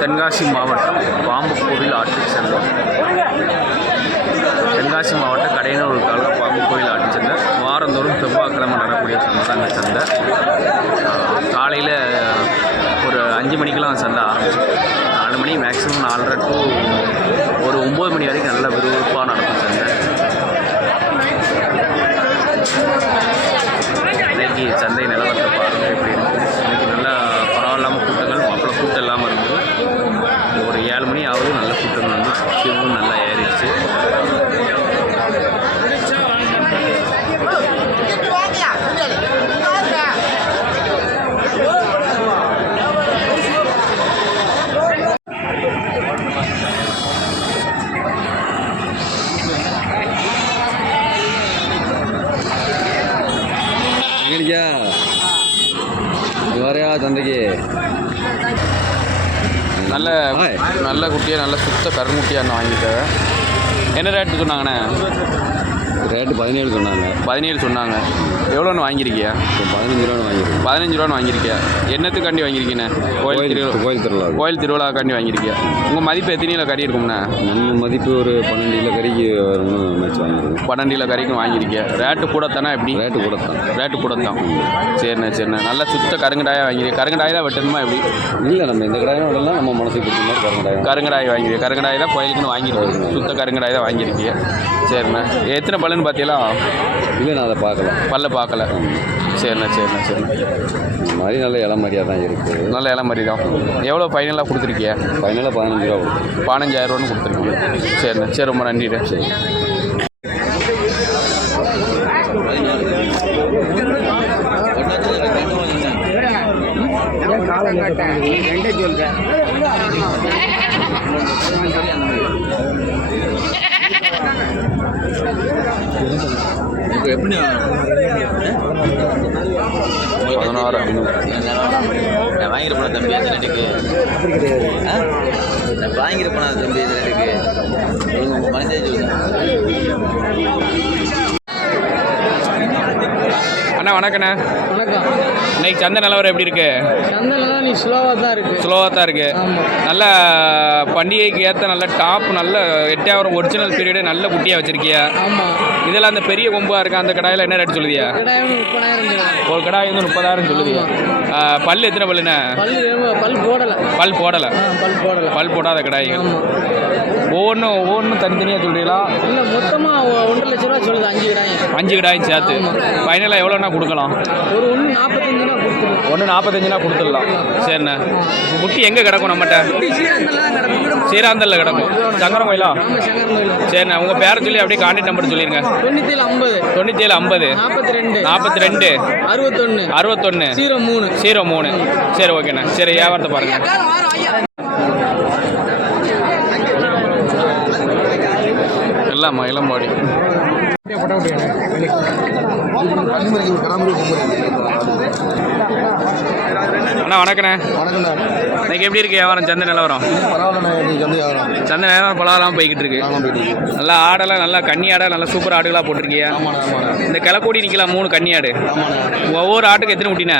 தென்காசி மாவட்டம் பாம்புக்கோவில் ஆட்டுச் சந்தை. தென்காசி மாவட்டம் கடையனூர் தாலுகா பாம்புக்கோவில் ஆட்டுச் சந்தை வாரந்தோறும் செவ்வாய்க்கிழமை நடக்கூடிய சந்தை. காலையில் ஒரு 5 மணிக்கெலாம் சந்தை ஆரம்பிச்சு 4 மணி மேக்ஸிமம் 4:30 to ஒரு 9 மணி வரைக்கும் நல்ல விறுவிறுப்பாக நடக்கும் சந்தை. இன்றைக்கி சந்தை நிலவரத்தை பாருங்கள் எப்படி இருக்குது. இன்றைக்கி நல்லா பரவாயில்லாமல் கூட்டங்கள் மாப்பிள்ளை கூட்டம் இல்லாமல் இருந்தது. ஒரு 7 மணி ஆகுது நல்ல கூட்டங்கள் வந்து கியூவும் நல்லா ஏறிடுச்சு. வரையா தந்தைக்கு நல்ல குட்டியாக நல்ல சுத்த கருங்குட்டியாக வாங்கிட்டேன். என்ன ரேட்டு சொன்னாங்கண்ணே? ரேட்டு 17 சொன்னாங்க. 17 சொன்னாங்க. எவ்வளோன்னு வாங்கியிருக்கியா? 15 ரூபான்னு வாங்கியிருக்கேன். 15 ரூபான்னு வாங்கியிருக்கியா? என்னத்துக்காண்டி வாங்கியிருக்கீண்ணே? கோயில் திருவிழாக்காண்டி வாங்கியிருக்கியா? உங்கள் மதிப்பு எத்தனை கறி இருக்கும்ண்ணே? நம்ம மதிப்பு ஒரு 12 கிலோ கறிக்கு வரணும் மேட்ச் வாங்கியிருக்கேன். 12 கிலோ கறிக்கும் வாங்கியிருக்கியா? ரேட்டு கூட தானே? எப்படி ரேட்டு கூட தான். சரிண்ணே. நல்லா சுத்த கருங்கடாயாக வாங்கியிருக்கேன். கருங்கடாய் தான் வெட்டணுமா எப்படி? இல்லை, நம்ம இந்த கடாயும் விடலாம், நம்ம மனசுக்கு பிடிச்ச மாதிரி கருங்கடாய் வாங்கியிருக்கேன். கருங்கடாய் தான் கோயிலுக்குன்னு வாங்கியிருக்கேன். சுத்த கருங்கடாய் தான் வாங்கியிருக்கீங்க. சரிண்ணே. எத்தனை பல்லுன்னு பார்த்தீங்களா? இல்லை, நான் அதை பார்க்கல. சரிண்ணே. இந்த மாதிரி நல்ல இலை மாதிரியாக தான் இருக்குது. நல்ல இலை மாதிரி தான். எவ்வளோ ஃபைனலாக கொடுத்துருக்கியா? ஃபைனலாக 15 ரூபா. 15,000 ரூபான்னு கொடுத்துருக்கீங்க. சரிண்ணே. சரி, ரொம்ப நன்றிண்ணே. சரி. எப்படி 16,500 நான் வாங்கியிருப்பேன் தம்பி அந்த ரேட்டுக்கு. நான் வாங்கியிருப்பேன் தம்பி அந்த ரேட்டுக்கு. உங்கள் மனசே சொல்லுங்க. அண்ணா வணக்கண்ணே. வணக்கம். இன்னைக்கு சந்தை நிலவரம் எப்படி இருக்கு? சந்தைலாம் நீ ஸ்லோவாக தான் இருக்கு. நல்ல பண்டிகைக்கு ஏற்ற நல்ல டாப் நல்ல 8,000 ஒரிஜினல் பீரியடு நல்ல குட்டியாக வச்சிருக்கியா? ஆமாம். இதெல்லாம் அந்த பெரிய கொம்பாக இருக்கு. அந்த கடாயில் என்ன ரேட் சொல்லுதியா? ஒரு கடாய் வந்து 30,000 சொல்லுதியா? பல் எத்தனை பல்லுண்ணே? பல் போடாத கடாய்கள். ஒவ்வொன்றும் தனித்தனியாக சொல்கிறீங்களா? இல்லை, மொத்தமாக 1.5 லட்ச ரூபா சொல்லுது. 5 கடாயும் சேர்த்து ஃபைனலாக எவ்வளோண்ணா கொடுக்கலாம்? ஒரு 1.45 கொடுத்துடலாம். சரிண்ணே. குட்டி எங்கே கிடக்கும் நம்மகிட்ட? சீராந்தலில் கிடக்கும். சங்கரம் கோயிலா? சரிண்ணே. உங்கள் பேரை சொல்லி அப்படியே கான்டாக்ட் நம்பர் சொல்லிடுங்க. 9750 42 61 03. சரி, ஓகேண்ணே. சரி, வியாபாரத்தை பாருங்கள். எல்லாம் இளம்பாடி. அண்ணா வணக்கண்ணே. இன்னைக்கு எப்படி இருக்கு வியாபாரம்? சந்தை நிலவரம்? சந்தை நிலவரம் பலவரம் போய்கிட்டு இருக்கு. நல்லா ஆடெல்லாம் நல்லா கன்னி ஆடை நல்லா சூப்பர் ஆடுகளாக போட்டிருக்கியா? இந்த கிளக்கூடி நிற்கலாம் 3 கன்னி ஆடு. ஒவ்வொரு ஆட்டுக்கு எத்தனை குட்டிண்ணே?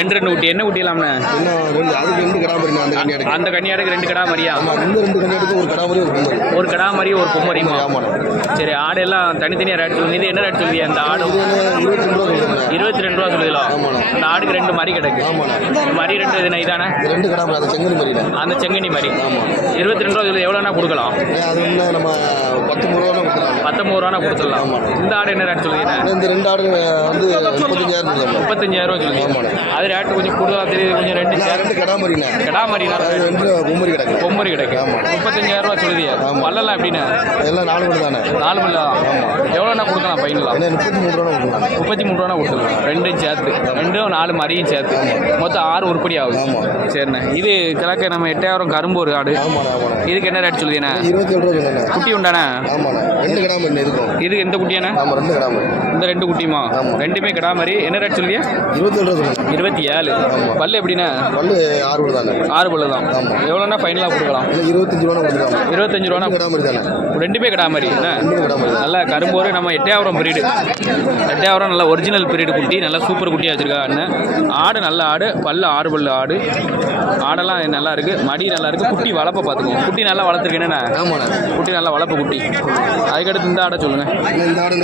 2 குட்டி. என்ன குட்டிலாம்ண்ணே? அந்த கன்னி ஆடுக்கு 2 கடா மாதிரியா? ஒரு கடா மாதிரி ஒரு பொம்மரியுமா? சரி, ஆடு எல்லாம் தனித்தனியாக ரேட் சொல்லுங்க. இது என்ன ரேட் சொல்லுவியா? அந்த ஆடு 22 ரூபா சொல்லுதா? அந்த ஆடுக்கு 2 மாதிரி கிடக்கு. மாதிரி 2 இது இதானே? அந்த செங்கனி மாதிரி 22 ரூபா சொல்லுது. எவ்வளோனா கொடுக்கலாம்? 19 ரூபானா கொடுத்துடலாம். இந்த ஆடு என்ன ரேட் சொல்லுவீங்க? இந்த 2 ஆடு வந்து 35,000 ரூபா சொல்லுவீங்க. அது ரேட்டு கொஞ்சம் கூடுதலாக தெரியுது. கொஞ்சம் 2 கடா மாதிரினா பொம்மரி கிடக்கு. 35,000 ரூபா சொல்லுதியா? பல்லெல்லாம் எப்படின்னா? எல்லாம் 4 பல்லு தானே? 4 பல்லு தான். எவ்வளோனா கொடுக்கலாம் ஃபைனலாக? 33 ரூபா கொடுத்துடலாம். 2 சேர்த்து 2 4 மாதிரியும் சேர்த்து மொத்தம் 6 உருப்படி ஆகுது. சரிண்ணே. இது கிழக்கு நம்ம 8,000 கரும்பு ஒரு ஆடு. இதுக்கு என்ன ரேட் சொல்லுவீங்கண்ணே? 27 ரூபா. குட்டி உண்டானே? ஆமாண்ணே. 2 கிராம் இருக்கும். இது எந்த குட்டியாண்ணே? 2 கிராம். இந்த 2 குட்டியுமா? ரெண்டுமே கிடா மாதிரி. என்ன ரேட் சொல்லியா? 27. பல்லு எப்படின்னா? பல்லு 6 பல்லு தானே. 6 பல்லு தான். எவ்வளோன்னா ஃபைனலாக கொடுக்கலாம்? 25 ரூபா கொடுக்கலாம். 25 ரூபா. கிடா மாதிரி தானே. ரெண்டுமே கிடா மாதிரி என்ன? நல்லா கரும்போரு நம்ம எட்டையாவரம் பிரீடு. எட்டையாவரம் நல்லா ஒரிஜினல் பிரீடு குட்டி. நல்லா சூப்பர் குட்டியாக வச்சுருக்கா அண்ணன். ஆடு நல்ல ஆடு, பல்லு 6 பல்லு ஆடு. ஆடெல்லாம் நல்லா இருக்குது, மடி நல்லா இருக்குது. குட்டி வளர்ப்பை பார்த்துக்கோங்க. குட்டி நல்லா வளர்த்துருக்கேன் என்ன? ஆமாண்ணே. குட்டி நல்லா வளர்ப்பு குட்டி. அதுக்கடுத்து இந்த ஆடை சொல்லுங்கள். இந்த ஆடு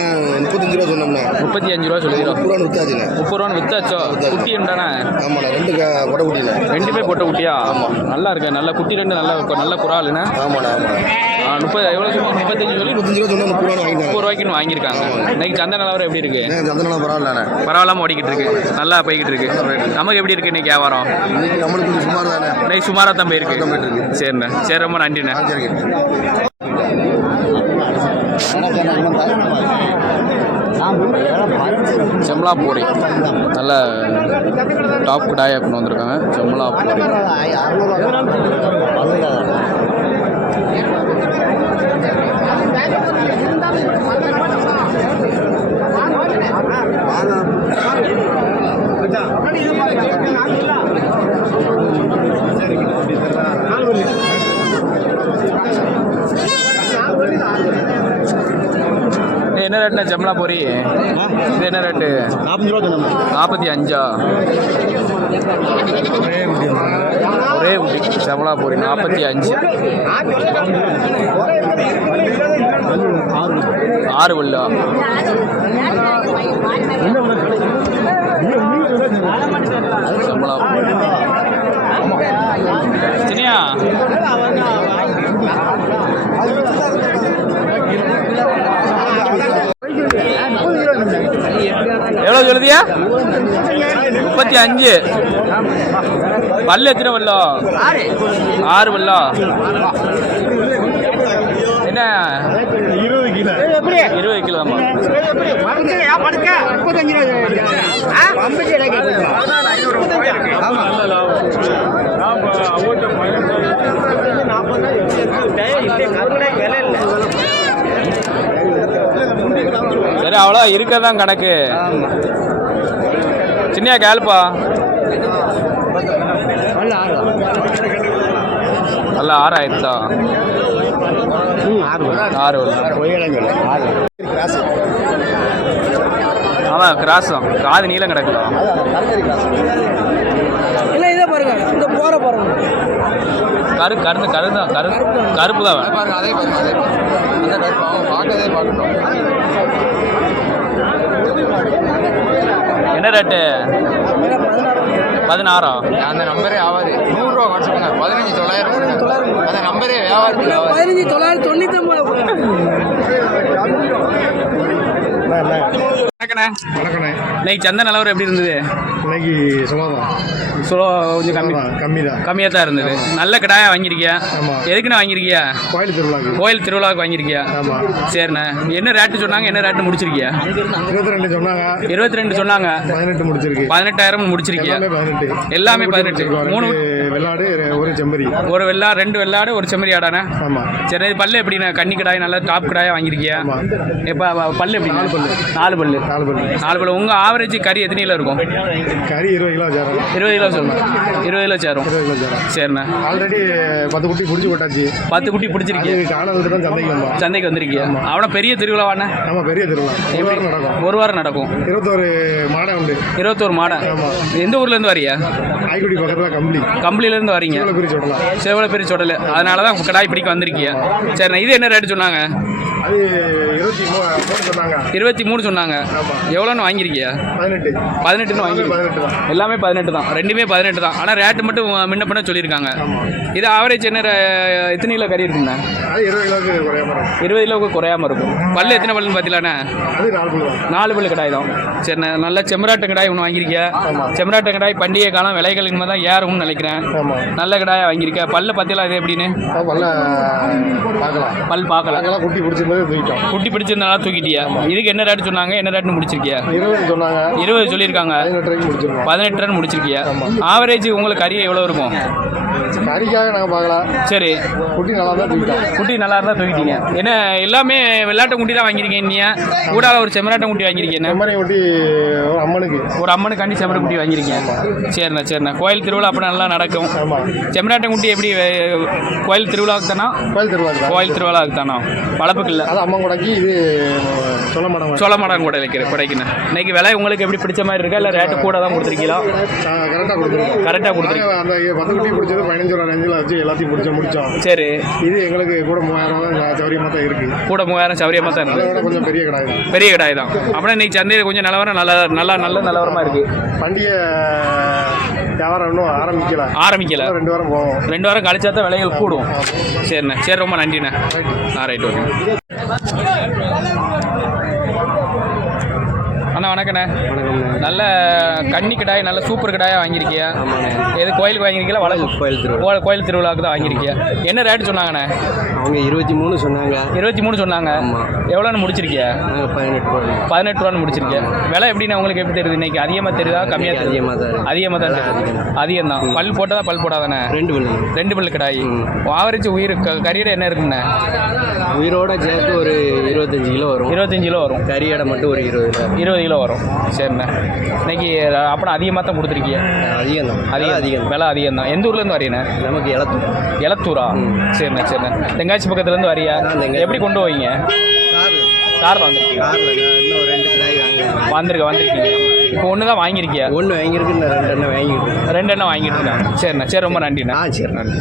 35 ரூபா சொன்னோம்ண்ணே. 35 ரூபா சொல்லிடுறோம். 30 ரூபா வித்தாச்சுண்ணே. 30 ரூபான்னு வித்தாச்சோ? குட்டி என்னண்ணே? ஆமாண்ணே. 2 கொடை குட்டிண்ணே. ரெண்டுமே பொட்டை குட்டியா? ஆமாம். நல்லா இருக்கு. நல்ல குட்டி 2 நல்ல குறாலுண்ணே. ஆமாண்ணே. ஆமாண்ணே. 30 எவ்வளோ சொல்லி? 35 சொல்லி 35 ரூபா சொன்னா 30 ரூபா வாங்கிட்டாங்க. 30 ரூபாய்க்குன்னு வாங்கியிருக்காங்க. இன்னைக்கு சந்தை நிலவரம் எப்படி இருக்கு? சந்தனம் பரவாயில்லண்ணே. பரவாயில்லாம ஓடிக்கிட்டு இருக்கு. நல்லா போய்கிட்டு இருக்கு. நமக்கு எப்படி இருக்கு இன்னைக்கு வியாபாரம்? இன்னைக்கு நம்மளுக்கு கொஞ்சம் சுமார் தானே. இன்னைக்கு சுமாராக தான் போயிருக்கு. சரிண்ணே. சரி, ரொம்ப நன்றிண்ணே. செம்லா பூரி நல்ல டாப் கிடாயா கொண்டு வந்திருக்காங்க. செம்லா பூரி என்ன ரேட்ண்ணே செம்லா பூரி? இது என்ன ரேட்டு? 45. ஒரே குட்டி செம்லா பூரி 45. 6 பல்லா? செம்லா பூரி சினியா எவ்வளோ சொல்லுதியா? 35. பல்லு எத்தனை பல்லோ? 6 பல்லோ. என்ன 20 கிலோ? சரி, அவ்வளோ இருக்கதான் கணக்கு. சின்ன கேள்ப்பா நல்லா 6000 ஆமாம், கிராஸும் காது நீளம் கிடக்கலாம். இல்லை இதே பாருங்க, இந்த போகிற பாருங்க. கருப்பு தான். அதே பாருங்க அந்த கருப்பு அவன் பார்க்கதே பார்க்கட்டும். என்ன ரேட்டு? 16. அந்த நம்பரே ஆகாது. 100 ரூபா குறைச்சு பண்ணுங்க. 15,900 அந்த நம்பரே வியாபாரத்துக்கு 15,999. வணக்கண்ணே. இன்னைக்கு சந்தை நிலவரம் எப்படி இருந்தது? இன்னைக்கு சுமார் கொஞ்சம் கம்மியாக தான் இருந்தது. நல்ல கிடாயா வாங்கியிருக்கியா? எதுக்குண்ணா வாங்கியிருக்கியா? கோயில் திருவிழாவுக்கு வாங்கியிருக்கியா? சரிண்ணே. என்ன ரேட்டு சொன்னாங்க? என்ன ரேட்டு முடிச்சிருக்கியா? 22 சொன்னாங்க. 22 சொன்னாங்க. 18 முடிச்சிருக்கு. 18,000 முடிச்சிருக்கியா? எல்லாமே 18. 3 வெள்ளாடு, ஒரு செம்மறி. ஒரு வெள்ளாடு, 2 வெள்ளாடு, ஒரு செம்மறி ஆடானே. சரி, இது பல்லு எப்படிண்ணா? கன்னி கிடாய் நல்ல டாப் கிடாயா வாங்கியிருக்கியா? இப்போ பல்லு எப்படி? 4 பல்லு. 4 பல்லு. உங்கள் ஆவரேஜ் கறி எத்தனை கிலோ இருக்கும்? கறி 20 கிலோ சேரும். 20 கிலோ சொல்லணும். 20 கிலோ சேரும். சரிண்ணா. ஆல்ரெடி 10 குட்டி பிடிச்சி போட்டாச்சு. 10 குட்டி பிடிச்சிருக்கீங்க. தான் சந்தைக்கு வந்திருக்கியா? அவனா பெரிய திருவிழாவாண்ணே? ஆமாம், பெரிய திருவிழா. ஒரு வாரம் நடக்கும். 21 மாடை உண்டு. 21 மாடை. எந்த ஊர்லேருந்து வரியா? ஆய்க்குடி பக்கத்தில் கம்பளியிலேருந்து வரீங்க. சிவலப்பேரி சொடல். அதனால தான் கடாய் பிடிக்க வந்திருக்கியா? சரிண்ணா. இது என்ன ரேட்டு சொன்னாங்க? அது 23 சொன்னாங்க. 23 சொன்னாங்க. எவ்வளோன்னு வாங்கியிருக்கியா? 18 வாங்கியிருக்கேன். எல்லாமே 18 தான். ரெண்டுமே 18 தான். ஆனால் ரேட்டு மட்டும் முன்ன பண்ண சொல்லியிருக்காங்க. இது ஆவரேஜ் என்ன எத்தனை கிலோ கறி இருக்குண்ணா? 20 கிலோவுக்கு குறையாமல் இருக்கும். பல்லு எத்தனை பல்லுன்னு பார்த்தீங்களாண்ணே? 4 பல்லு கடாய் தான். சரிண்ணே. நல்ல செம்மராட்டு கடாய் ஒன்று வாங்கியிருக்கியா? செம்மராட்டு கடாய் பண்டிகை காலம் விலைகள் இனிமேல் தான் ஏறும்னு நினைக்கிறேன். நல்ல கடாயை வாங்கியிருக்கேன். பல்லு பார்த்தீங்களா? இது எப்படின்னு பல் பார்க்கலாம். குட்டி பிடிச்சிருந்தாலும் தூக்கிட்டியா? இதுக்கு என்ன ரேட்டு சொன்னாங்க? என்ன ரேட்டு முடிச்சிருக்கியா? 20 சொல்லியிருக்காங்க. 18 ரன் முடிச்சிருக்கியா? ஆவரேஜ் உங்களுக்கு கறி எவ்வளோ இருக்கும்? கறிக்காக நாங்கள் பார்க்கலாம். சரி, குட்டி நல்லா தான் தூக்கிட்டோம். குட்டி நல்லா இருந்தால் தூக்கிட்டீங்க. என்ன எல்லாமே வெள்ளாட்டை குட்டி தான் வாங்கியிருக்கீங்க? நீ கூடாத ஒரு செம்மராட்டை குட்டி வாங்கியிருக்கீங்க. செம்மறி குட்டி ஒரு அம்மனுக்கு. ஒரு அம்மனுக்காண்டி செம்மறி குட்டி வாங்கியிருக்கீங்க. சரிண்ணா சரிண்ணா. கோயில் திருவிழா அப்போ நல்லா நடக்கும். ஆமாம். செம்மராட்டை குட்டி எப்படி கோயில் திருவிழாவுக்கு தானா? கோயில் திருவிழா. கோயில் திருவிழாவுக்கு தானே, வளர்ப்புக்கு இல்லை. அது அம்மன் கொடைக்கு. இது சொல்ல மாட்டாங்க. சொல்ல மாட்டாங்க கூட குடைக்குண்ணே. இன்னைக்கு விலை உங்களுக்கு எப்படி பிடிச்ச மாதிரி இருக்கா, இல்லை ரேட்டு கூட தான் கொடுத்துருக்கீங்களா? கரெக்டாக கொடுத்துருக்கோம். கரெக்டாக கொடுத்துருக்கீங்க. அந்த 10 குட்டி பிடிச்சது 15 ரூபா ரேஞ்சில் வச்சு எல்லாத்தையும் முடிச்சோம். சரி, இது எங்களுக்கு கூட 3000 தான் சௌரியமாக தான் இருக்குது. கூட 3000 சௌரியமாக தான் இருக்குது. அதோட கொஞ்சம் பெரிய கடை தான். பெரிய கடாய் தான். அப்படின்னா இன்னைக்கு சந்தையில் கொஞ்சம் நிலவரம் நல்ல நிலவரமாக இருக்குது. பண்டிகை வியாபாரம் இன்னும் ஆரம்பிக்கல. 2 வாரம் போகும். 2 வாரம் கழிச்சா தான் விலைகள் கூடும். சரிண்ணே, சரி, ரொம்ப நன்றிண்ணே. ரைட், ஓகே அண்ணா. வணக்கண்ணே. நல்ல கன்னி கிடாய், நல்ல சூப்பர் கிடாயாக வாங்கியிருக்கியா? எது கோயிலுக்கு வாங்கியிருக்கீங்களா? கோயில் திருவிழாவுக்கு தான் வாங்கியிருக்கியா? என்ன ரேட்டு சொன்னாங்கண்ணே? அவங்க 23 சொன்னாங்க. 23 சொன்னாங்க. எவ்வளோன்னு முடிச்சிருக்கியா? 18 ரூபான்னு முடிச்சிருக்கியா? விலை எப்படின்னா உங்களுக்கு எப்படி தெரியுது? இன்னைக்கு அதிகமாக தெரியுதா கம்மியாக தெரியுது? அதிகமாக தான் அதிகம் தான். பல் போட்டதா பல் போடாதானே? 2 பல் கிடாய். ஆவரேஜ் உயிர் கறியடை என்ன இருக்குண்ணே? உயிரோட சேர்த்து ஒரு 25 கிலோ வரும். 25 கிலோ வரும். கறியடை மட்டும் ஒரு 20 கிலோ வரும். சரிண்ணே. இன்னைக்கு அப்புறம் அதிகமாக தான் கொடுத்துருக்கீங்க. அதிகம் விலை அதிகம் தான். எந்த ஊர்லேருந்து வரீண்ணே? நமக்கு எலத்தூரா? சரிண்ணே சரிண்ணே. தெங்காச்சி பக்கத்துலேருந்து வரியா? எப்படி கொண்டு போவீங்க? காரில் வந்திருக்கீங்க? இன்னும் 2 கிடாய் வந்திருக்கீங்க. இப்போ ஒன்று தான் வாங்கியிருக்கியா? 1 வாங்கியிருக்கு, 2 எண்ணெய் வாங்கிட்டு. 2 எண்ணெய் வாங்கிட்டு இருக்காங்க. சரிண்ணே, சரி, ரொம்ப நன்றிண்ணே. சரி, நன்றி.